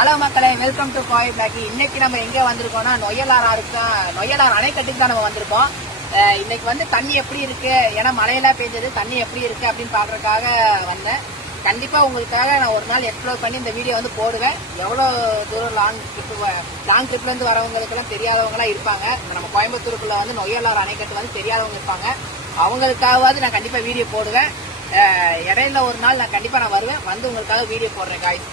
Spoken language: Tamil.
ஹலோ மக்களே, வெல்கம் டு கோவை பிளாக்கி. இன்னைக்கு நம்ம எங்க வந்திருக்கோம்னா நொய்யலார் அணைக்கட்டுக்கு தான் நம்ம வந்திருக்கோம். இன்னைக்கு வந்து தண்ணி எப்படி இருக்கு, ஏன்னா மழையெல்லாம் பெஞ்சது, தண்ணி எப்படி இருக்கு அப்படின்னு பாக்குறதுக்காக வந்தேன். கண்டிப்பா உங்களுக்காக நான் ஒரு நாள் எக்ஸ்ப்ளோர் பண்ணி இந்த வீடியோ வந்து போடுவேன். எவ்வளவு தூரம் லாங் ட்ரிப்ல இருந்து வரவங்களுக்கு எல்லாம் தெரியாதவங்க எல்லாம் இருப்பாங்க. நம்ம கோயம்புத்தூருக்குள்ள வந்து நொய்யலார் அணைக்கட்டு வந்து தெரியாதவங்க இருப்பாங்க. அவங்களுக்காவது நான் கண்டிப்பா வீடியோ போடுவேன். இடையில ஒரு நாள் நான் கண்டிப்பா வருவேன், வந்து உங்களுக்காக வீடியோ போடுறேன் காய்ஸ்.